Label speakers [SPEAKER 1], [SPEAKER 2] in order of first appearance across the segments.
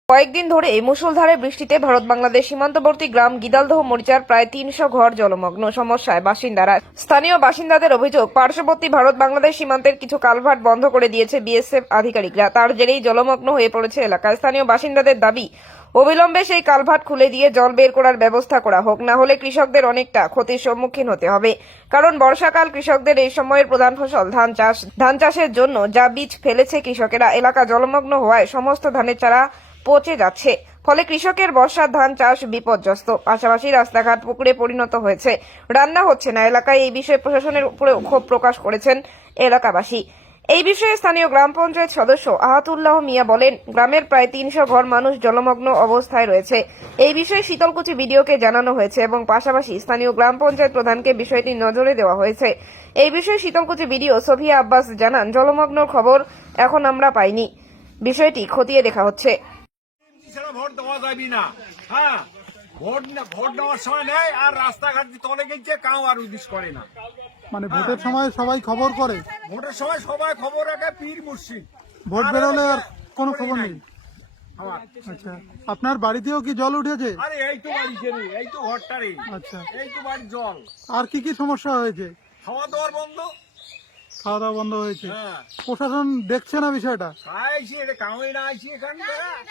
[SPEAKER 1] কয়েকদিন ধরে এই মুষলধারে বৃষ্টিতে ভারত বাংলাদেশ সীমান্তবর্তী গ্রাম গিদালদহ মরিচার প্রায় ৩০০ ঘর জলমগ্ন। সমস্যায় বাসিন্দারা। স্থানীয় বাসিন্দাদের অভিযোগ, পার্শ্ববর্তী ভারত বাংলাদেশ সীমান্তের কিছু কালভার্ট বন্ধ করে দিয়েছে বিএসএফ আধিকারিকরা। তার জেরেই জলমগ্ন হয়ে পড়েছে এলাকা। স্থানীয় বাসিন্দাদের দাবি, অবিলম্বে সেই কালভার্ট খুলে দিয়ে জল বের করার ব্যবস্থা করা হোক, না হলে কৃষকদের অনেকটা ক্ষতির সম্মুখীন হতে হবে। কারণ বর্ষাকাল, কৃষকদের এই সময়ের প্রধান ফসল ধান চাষ। ধান চাষের জন্য যা বীজ ফেলেছে কৃষকেরা, এলাকা জলমগ্ন হওয়ায় সমস্ত ধানের চারা পচে যাচ্ছে। ফলে কৃষকের বর্ষার ধান চাষ বিপর্যস্ত। পাশাপাশি রাস্তাঘাট পুকুরে পরিণত হয়েছে, রান্না হচ্ছে না। এলাকায় এই বিষয়ে প্রশাসনের উপরে ক্ষোভ প্রকাশ করেছেন এলাকাবাসী। এই বিষয়ে স্থানীয় গ্রাম পঞ্চায়েত সদস্য আহাতুল্লাহ মিয়া বলেন, গ্রামের প্রায় ৩০০ ঘর মানুষ জলমগ্ন অবস্থায় রয়েছে। এই বিষয়ে শীতলকুচি বিডিওকে জানানো হয়েছে এবং পাশাপাশি স্থানীয় গ্রাম পঞ্চায়েত প্রধানকে বিষয়টি নজরে দেওয়া হয়েছে। এই বিষয়ে শীতলকুচি বিডিও সোফিয়া আব্বাস জানান, জলমগ্ন খবর এখন আমরা পাইনি, বিষয়টি খতিয়ে দেখা হচ্ছে।
[SPEAKER 2] ভোট দেওয়া যাবি না, হ্যাঁ ভোট দেওয়ার সময় নেয় আর রাস্তাঘাট তলে গেছে, কাউ আর উদ্দেশ্য করে না।
[SPEAKER 3] মানে ভোটের সময় সবাই খবর করে,
[SPEAKER 2] ভোটের সময় সবাই খবর রাখে, পীর মুর্শিদ।
[SPEAKER 3] ভোট বেরোলে আর কোনো খবর নেই।
[SPEAKER 2] আমার
[SPEAKER 3] আচ্ছা, আপনার বাড়িতেও কি জল উঠেছে?
[SPEAKER 2] আরে এই তো বাড়ি ছেড়ে, এই তো ঘরটারে,
[SPEAKER 3] আচ্ছা,
[SPEAKER 2] এই তো বাড়ির জল।
[SPEAKER 3] আর কি কি সমস্যা হয়েছে?
[SPEAKER 2] খাওয়া দাওয়ার বন্ধ,
[SPEAKER 3] খাওয়া দাওয়া বন্ধ হয়েছে।
[SPEAKER 2] হ্যাঁ
[SPEAKER 3] প্রশাসন দেখছে না বিষয়টা?
[SPEAKER 2] আইসি এটা কাউই না, আইসি এখানে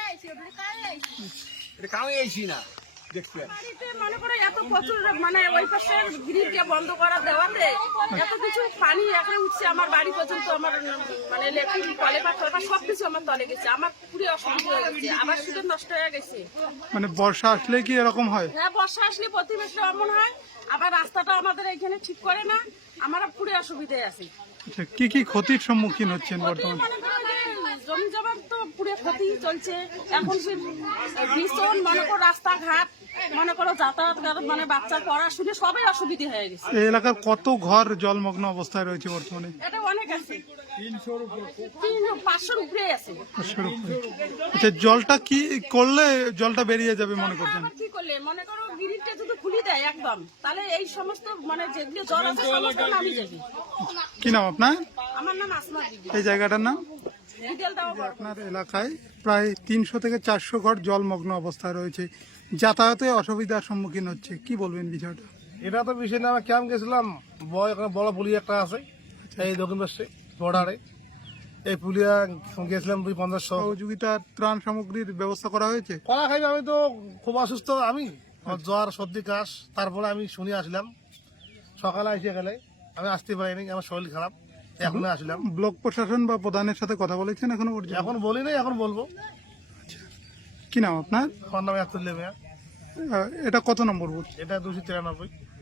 [SPEAKER 2] এটা কাউই আইসি না দেখতে।
[SPEAKER 4] মনে করো এত প্রচুর মানে ওই পাশে গ্রিলকে বন্ধ করা দেওয়াতে এত কিছু পানি এখানে উঠছে আমার বাড়ি পর্যন্ত। আমার মানে লেট্রিন কলে পাঠা সবকিছু আমার তলে গেছে, আমার পুরো অসুবিধা হয়ে গেছে, আমার সুদের নষ্ট হয়ে গেছে।
[SPEAKER 3] মানে বর্ষা আসলে কি এরকম হয়?
[SPEAKER 4] হ্যাঁ, বর্ষা আসলে প্রতিবেশী এমন হয়, আবার রাস্তাটা আমাদের এখানে ঠিক করে না, আমার পুরো অসুবিধায় আছে।
[SPEAKER 3] আচ্ছা, কি কি ক্ষতির সম্মুখীন হচ্ছেন বর্তমানে?
[SPEAKER 4] মনে করো যে জমি জমার তো পুরো ক্ষতি চলছে এখন। সে ভীষণ মনে করো রাস্তাঘাট, মনে করো যাতায়াত, মানে বাচ্চার পড়াশুনো সবাই অসুবিধা হয়ে গেছে।
[SPEAKER 3] এই এলাকার কত ঘর জলমগ্ন অবস্থায় রয়েছে বর্তমানে?
[SPEAKER 4] এটা অনেক আছে, 500-র উপরে আছে।
[SPEAKER 3] 500-র উপরে। আচ্ছা, জলটা কি করলে জলটা বেরিয়ে যাবে মনে করছেন?
[SPEAKER 4] আবার কি করলে মনে করো গ্রিলটা যদি খুলে দেয় একদম, তাহলে এই সমস্ত মানে যেগুলো জল আছে সমস্ত নামিয়ে যাবে।
[SPEAKER 3] কি নাম আপনার?
[SPEAKER 4] আমার নাম আসমা বিবি।
[SPEAKER 3] এই জায়গাটার নাম?
[SPEAKER 4] গিদালদহ।
[SPEAKER 3] আপনার এলাকায় প্রায় 300 থেকে 400 ঘর জলমগ্ন অবস্থায় রয়েছে, যাতায়াতে অসুবিধার সম্মুখীন হচ্ছে, কি বলবেন বিষয়টা?
[SPEAKER 5] এটা তো বিষয় না, আমরা ক্যাম্প গেছিলাম, বড় পুলিয়া একটা আছে এই দক্ষিণ পাশে বর্ডারে, এই পুলিয়া গেছিলাম 250
[SPEAKER 3] সহযোগিতার ত্রাণ সামগ্রীর ব্যবস্থা করা হয়েছে।
[SPEAKER 5] কলা খাইবে। আমি তো খুব অসুস্থ, আমি জ্বর সর্দি কাশ, তারপরে আমি শুনে আসলাম সকালে এসে গেলে, আমি আসতে পারিনি, আমার শরীর খারাপ, এখন আসলাম।
[SPEAKER 3] ব্লক প্রশাসন বা প্রধানের সাথে কথা বলেছেন এখনো পর্যন্ত?
[SPEAKER 5] এখন বলি নাই, এখন বলবো।
[SPEAKER 3] কি নাম আপনার?
[SPEAKER 5] আমার নাম আব্দুল্লাহ মিয়া।
[SPEAKER 3] এটা কত নম্বর বুথ?
[SPEAKER 5] এটা 293।